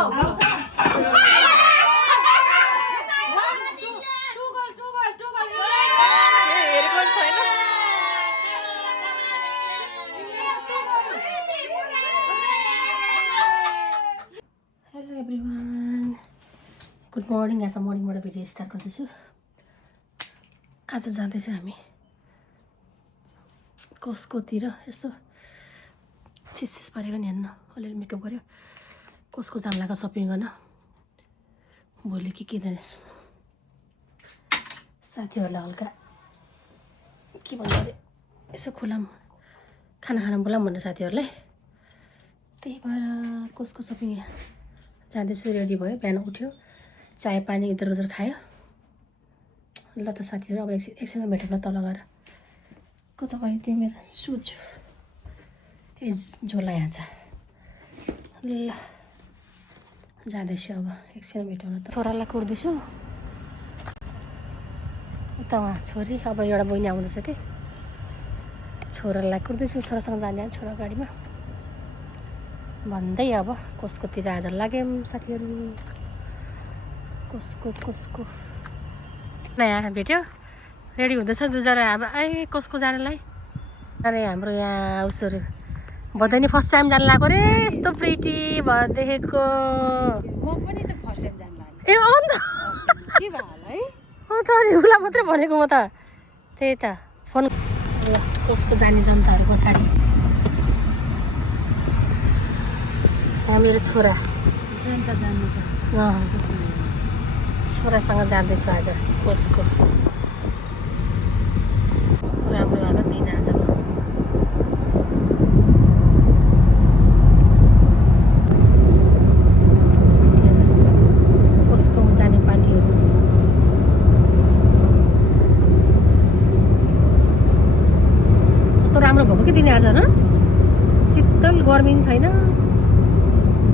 Hello everyone, good morning. आज मर्निङबाट video start गर्दैछु। आज जाँदैछु हामी कस्कोतिर। यसो चिस परेको नि हेर्न, अलिअलि मेकअप गऱ्यो। कसको जान लाग्यो सपिङ गर्न। भोलि के किन्ने साथीहरूलाई हल्का के भन्नु अरे, यसो खुलाम खाना खाना बोलाऊँ भनेर साथीहरूलाई। त्यही भएर कसको सपिङ जाँदैछु। रेडी भयो, बिहान उठ्यो, चाय पानी इधर उधर खायो। ल त साथीहरू, अब एकछिनमा भेटौँ न तल गएर। कता भयो त्यो मेरो सुज? ए झोला यहाँ छ। ल जाँदैछु, अब एकछिनमा भेटौँ न त। छोरालाई कुर्दैछु उता, उहाँ छोरी। अब एउटा बहिनी आउँदैछ कि, छोरालाई कुर्दैछु। छोरासँग जाने छोरा गाडीमा भन्दै अब कसकोतिर आज लाग्यौँ साथीहरू। कसको नयाँ भेट्यो, रेडी हुँदैछ दुईजना। अब आए कसको जानलाई। अरे हाम्रो यहाँ उसहरू भदैनी फर्स्ट टाइम जानु लाग्यो रे। यस्तो प्रिटी भएर देखेको। म पनि त फर्स्ट टाइम जानु लाग्यो। ए अन्त के भयो होला है? त अनि उसलाई मात्रै भनेको म त। त्यही त फोन। ल कसको जाने जनताहरू पछाडि। यहाँ मेरो छोरा जनता जानु चाहन्छ। छोरासँग जाँदैछु आज कसको। कस्तो राम्रो भएको दिन आज। कसको जाने पार्टीहरू। कस्तो राम्रो भएको कि दिन आज न, शीतल, गर्मी पनि छैन,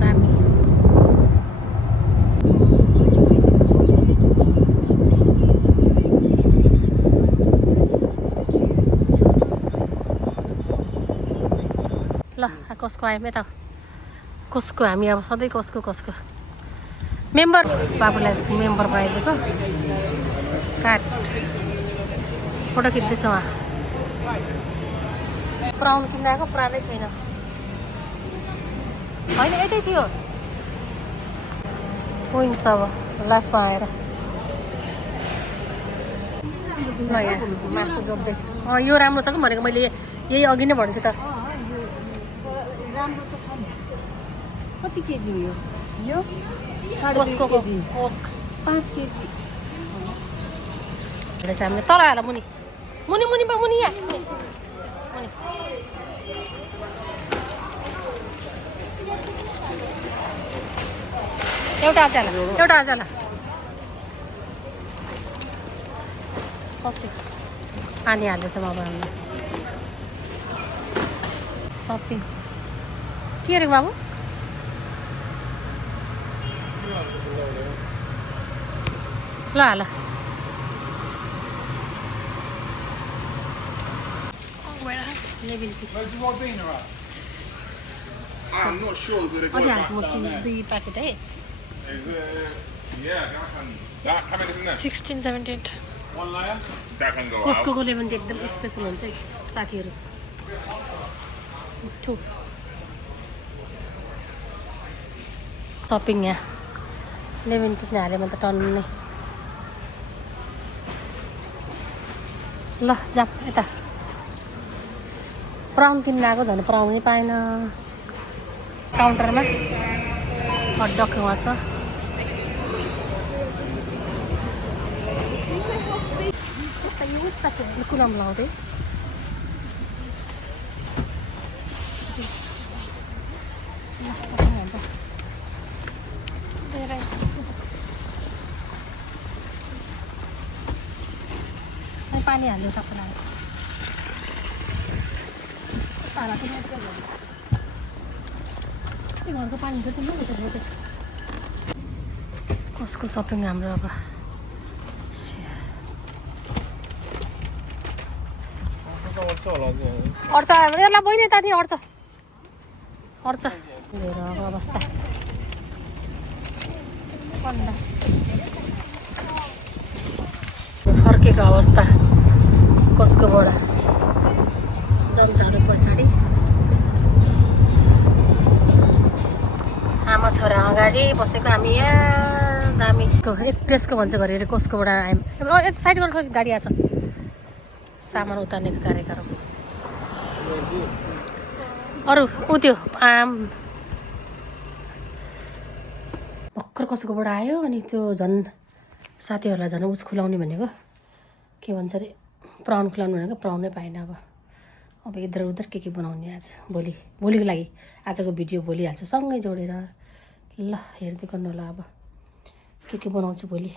दामी। ल कसको आयौँ यता। कसको हामी अब सधैँ कसको मेम्बर। बाबुलाई मेम्बर बनाइदिएको। काट फोटो खिच्दैछ उहाँ। प्राउन किन्न आएको, प्राणै छैन। होइन यतै थियो पोइन्ट्स। अब लास्टमा आएर ल यहाँ मासु जोग्दैछ। यो राम्रो छ कि भनेको मैले, यही अघि नै भनेछु त। राम्रो त छ नि। कति केजी हो यो? यो कसको 5 केजी रहेछ। हामीले तल हाल मुनि मुनि मुनि मुनि यहाँ मुनि। एउटा आजाला पछि पानी हाल्दैछ बाबाहरूलाई। सपिङ के अरे बाबु? ल हाल। I'm not sure if they've got अझै it हाल्छु म back. 2 प्याकेट है। Is yeah, that how many is in there? 16, 17। One layer. That can go out. कसको लेमन टी एकदम स्पेसल हुन्छ साथीहरू। मिठो सपिङ यहाँ लेमन टी नै हाल्यो भने त टन्नै। ल जाऊँ यता। प्राउन किन्न आएको, झन् प्राउन नै पाएन। काउन्टरमा हटडग उहाँ छ। कुराम लाउँदै पानी हाल्यो तपाईँलाई। घरको पानी त तिम्रो कसको सपिङ हाम्रो अब। अड्छ यसलाई बहिनी त नि अड्छ लिएर अब अवस्था। फर्केको अवस्था कसकोबाट जनताहरू पछाडि आमा छोरा अगाडि बसेको हामी यहाँ दामीको एक टेस्को भन्छ घरि कसकोबाट आयौँ साइड गर्छ गाडी आछ सामान उतार्नेको कार्यक्रम अरू ऊ त्यो आम भर्खर कसकोबाट आयो अनि त्यो झन् साथीहरूलाई झन् उस खुलाउने भनेको के भन्छ अरे प्राउन खुलाउनु भनेको प्राउनै पाएन अब इधर उधर के बनाउने आज भोलिको लागि आजको भिडियो भोलि हाल्छ सँगै जोडेर ल हेर्दै गर्नु होला अब के बनाउँछु भोलि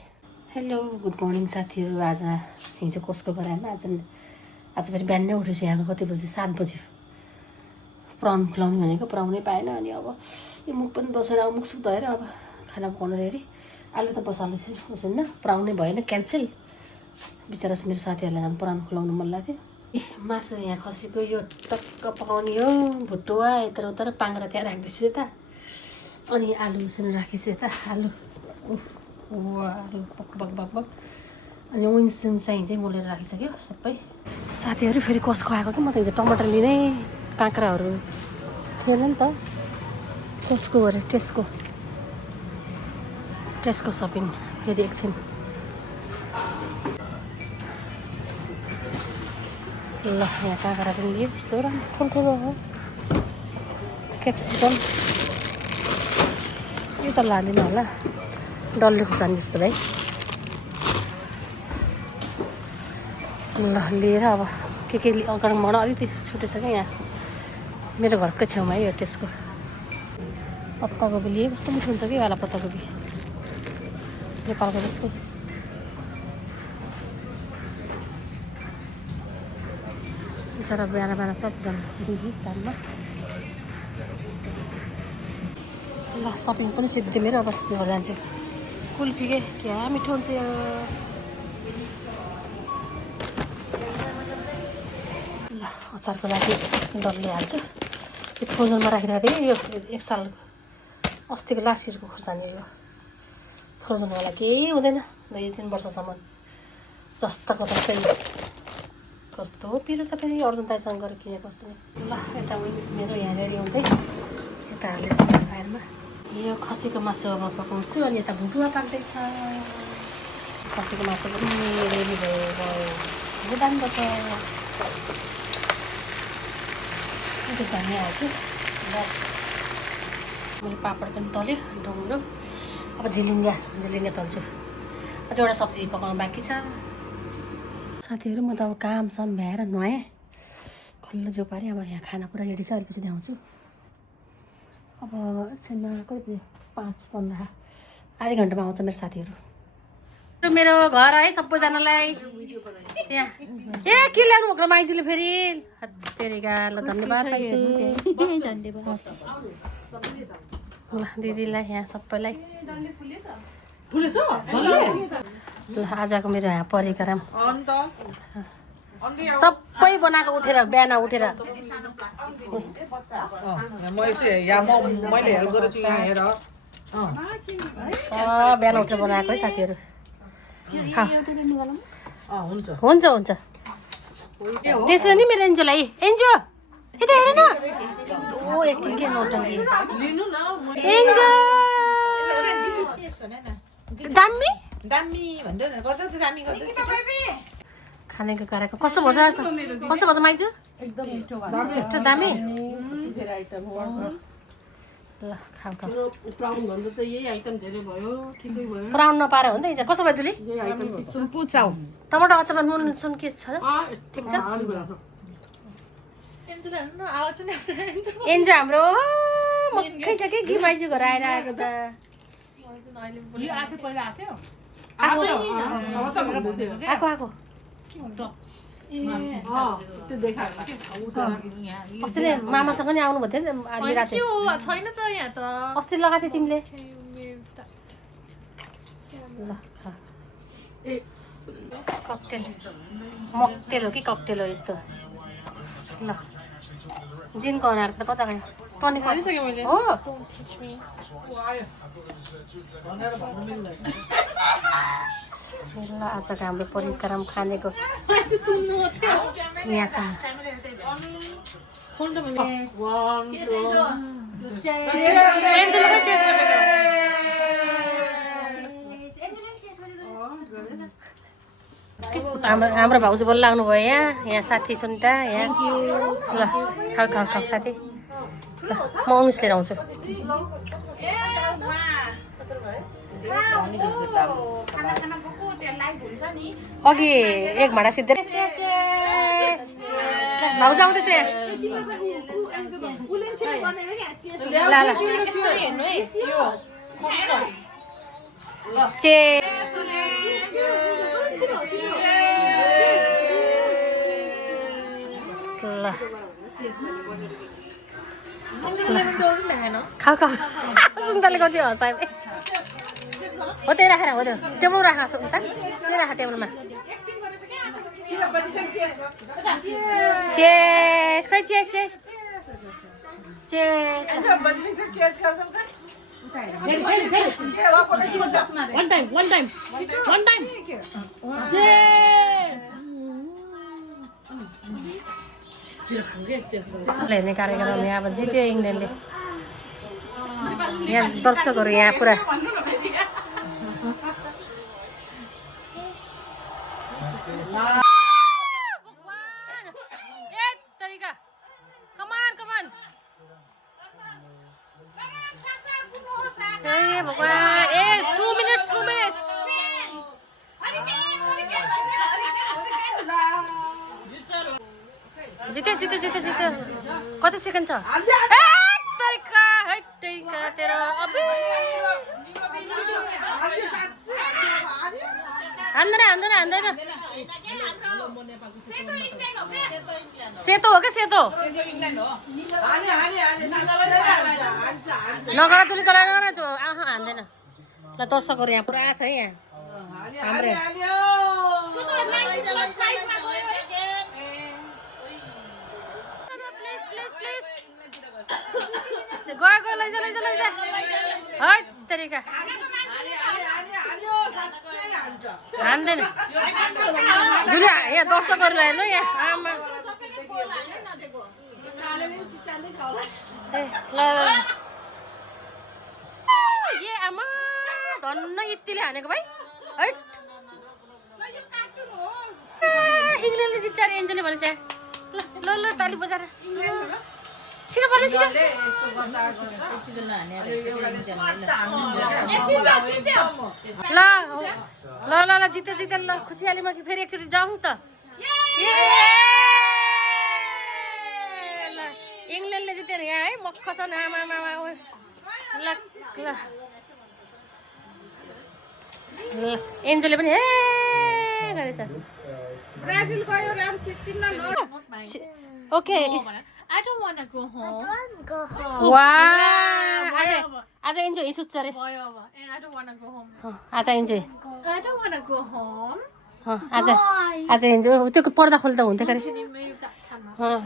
हेलो गुड मर्निङ साथीहरू आज हिजो कसकोबाट आएन आज फेरि बिहानै उठेछु यहाँको कति बजी 7 बज्यो प्राउन खुलाउने भनेको प्राउनै पाएन अनि अब यो मुख पनि बसेर अब मुख सुख धएर अब खाना पकाउनु रेडी आलु त बसाल्दैछु उसिन्न प्राउनै भएन क्यान्सल बिचरा मेरो साथीहरूलाई झन् प्राउन खुलाउनु मन लाग्थ्यो मासु यहाँ खसीको यो टक्क पकाउने हो भुटुवा यता उता पाङ्ग्रा त्यहाँ राख्दैछु यता अनि आलु उसिन राखेछु यता आलु आलु बक बक बक बक अनि विङ्स चाहिँ मोलेर राखिसक्यो सबै साथीहरू फेरि कसको आएको कि म त हिजो टमाटर लिने काँक्राहरू थिएन नि त कसको अरे टेस्को सपिङ फेरि एकछिन ल यहाँ काँक्रा पनि लियो यस्तो राम्रो ठुल्ठुलो हो क्याप्सिकम यो त लाँदिनँ होला डल्ले खुर्सानी जस्तो भाइ ल लिएर अब के अगाडि मलाई अलिकति छुटेछ क्या यहाँ मेरो घरकै छेउमा है यो टेस्को पत्ताकोपी लिए कस्तो मिठो हुन्छ कि वाला पत्ताकोपी नेपालको जस्तै बिचरा बिहान सबजना बिजी काममा ल सपिङ पनि सिद्धि मेरो अब सिद्धि गरेर जान्छु कुल्फी के क्या मिठो हुन्छ यो ल अचारको लागि डल्ले हाल्छु यो फ्रोजनमा राखिरहेको थिएँ यो 1 साल अस्तिको लास्ट इयरको खुर्सानी यो फ्रोजनवाला केही हुँदैन 2-3 वर्षसम्म जस्ताको तस्तै कस्तो पिरो छ फेरि अर्जुन दाइसँग गएर किनेको कस्तो ल यता विङ्स मेरो यहाँ रेडी हुँदै यता हाल्दैछ फायरमा यो खसीको मासु अब पकाउँछु अनि यता भुटुवा पाक्दैछ खसीको मासु पनि रेडी भयो दामी छ त्यो धनिया हाल्छु बस मैले पापड पनि तल्यो ढुङ्ग्रो अब झिलिङ्गा तल्छु अझ एउटा सब्जी पकाउनु बाँकी छ साथीहरू म त अब कामसाम भ्याएर नुहाएँ खल्लो जो पारेँ अब यहाँ खाना पुरा रेडी छ अलिपछि देखाउँछु अब एकछिनमा कति बज्यो 5:15 आधी घन्टामा आउँछ मेरो साथीहरू मेरो घर है सबैजनालाई यहाँ ए के ल्याउनु भएको माइजूले फेरि तेरिका ल धन्यवाद पाइछु ल दिदीलाई यहाँ सबैलाई ल आजको मेरो यहाँ परिक्रम सबै बनाएको उठेर बिहान उठेर बिहान उठेर बनाएको है साथीहरू हुन्छ त्यसो नि मेरो एन्जोलाई एन्जो यता हेर न ओ एकछिन के नौटङ्की एन्जो दामी खानेको कराएको कस्तो भन्छ माइजू एकदम मिठो दामी ल खाऊ प्राउन नपाएर हो नि त हिजो कस्तो भयो जुली टमाटर अचारमा नुन सुन के छ ठिक छ एन्जो हाम्रो मक्कै छ कि माइजू घर आएर आएको त आएको अस्तिले मामासँग नि आउनु भयो छैन त यहाँ त अस्ति लगाएको थियौ तिमीले ल मकटेल हो कि ककटेल हो यस्तो ल जिनको अनार त कता गयो भनिसकेँ मैले हो ल आजको हाम्रो परिक्रम खानेको यहाँ छ हाम्रो भाउजू बोल्न आउनुभयो यहाँ साथी छ नि त यहाँ ल खाऊ खाऊ खाऊ साथी ल म अमिस लिएर आउँछु अघि एक भाँडा सिद्धै भाउजू आउँदैछ खाऊ खाऊ सुन्तले कति हँसायो हो त्यही राखेर हो त्यो टेबल राख सुन्ता त्यही राख टेबलमा चेस खै चेस चेस चेस हेर्ने कार्यक्रम यहाँ अब जित्यो इङ्ल्यान्डले यहाँ दर्शकहरू यहाँ पुरा जित्यो जित्यो जित्यो जित्यो कति सेकेन्ड छ तेरो हान्दैन हान्दैन हान्दैन सेतो हो क्या सेतो नगर चुली चलाएर हान्दैन ल दर्शकहरू यहाँ पुरा छ है यहाँ हाम्रो गयो लैजा लैजा लैजा है तरिका हान्दैन जुलिया यहाँ दर्शकहरूलाई हेर्नु यहाँ आमा ल ए आमा धन्न यतिले हानेको भाइ है इङ्ल्यान्डले जित्छ अरे एन्जलले भनेछ ल ल ल ताली बजाएर छिटो पर्ने छिटो ल ल ल ल जित्यो जित्यो ल खुसियालीमा कि फेरि एकचोटि जाउँ त ल इङ्ल्यान्डले जित्यो नि यहाँ है मक्ख छ आमा आमा ल ल एन्जलले पनि ए गरेछ ब्राजिल गयो राउन्ड 16 मा okay I don't want to go home. आज इन्जोय हिँड सुत्छ अरे And I don't want to go home. आज enjoy I don't want to go home. आज इन्जोय त्यो पर्दा खोल्दा हुन्थ्यो Can you move that camera?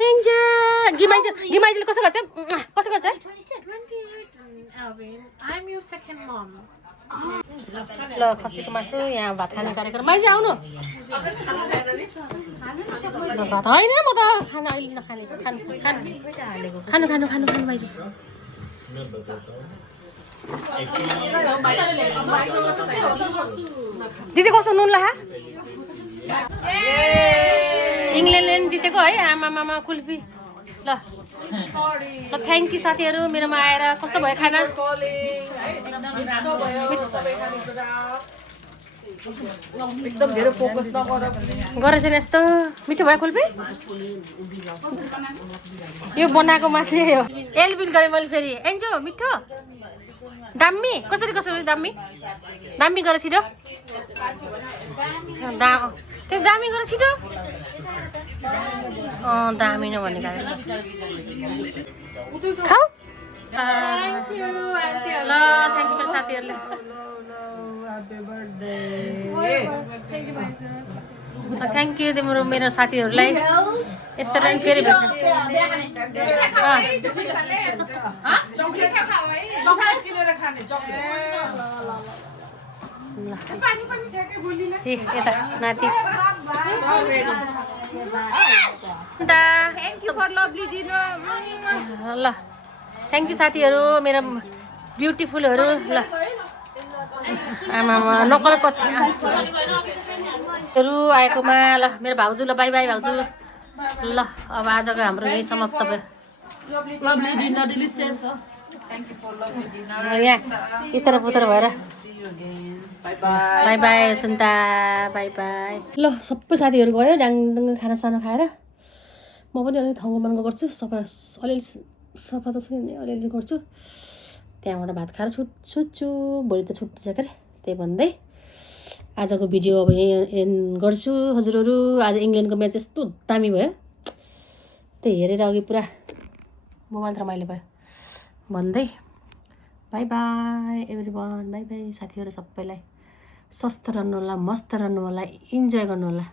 Enjoy गिमाइजले कसो गर्छ कसो गर्छ 28, Alvin. I'm your second mom. ल खसीको मासु यहाँ भात खाने कार्यक्रम माइज आउनु ल भात होइन म त खाना अहिले नखाने खानु खानु खानु खानु खानु खानु माइज दिदी कस्तो नुन लहा इङ्ल्यान्डले जितेको है आमा मामा कुल्फी ल ल थ्याङ्क यू साथीहरू मेरोमा आएर कस्तो भयो खाना एकदम धेरै फोकस नगर गरेछ नि यस्तो मिठो भयो कुल्फी यो बनाएको मान्छे हो एलबिल गरेँ मैले फेरि एन्जो मिठो दामी कसरी कसरी दामी दामी गर छिटो त्यो दामी गर छिटो दामी नभन्ने गाह्रो खाऊ ल थ्याङ्क यू मेरो साथीहरूले थ्याङ्क यू मेरो साथीहरूलाई यस्तो रन फेरि भेट्नु ल यता नाति ल थ्याङ्क यू साथीहरू मेरो ब्युटिफुलहरू ल आमामा नकल कतिहरू आएकोमा ल मेरो भाउजू ल बाई बाई भाउजू ल अब आजको हाम्रो यही समाप्त भयो यहाँ इतर पुतर भएर बाई बाई सुन्ता बाई बाई ल सबै साथीहरू गयो डाङडुङ खानासाना खाएर म पनि अलिक ठाउँको बन्द गर्छु सफा अलिअलि सफा त अलिअलि गर्छु त्यहाँबाट भात खाएर सुत्छु भोलि त छुट्टी छ के अरे त्यही भन्दै आजको भिडियो अब यहीँ एन्ड गर्छु हजुरहरू आज इङ्ल्यान्डको म्याच यस्तो दामी भयो त्यही हेरेर अघि पुरा मोबाइल रमाइलो भयो भन्दै by by every one by by साथीहरू सबैलाई स्वस्थ रहनु होला मस्त रहनु होला इन्जोय गर्नु होला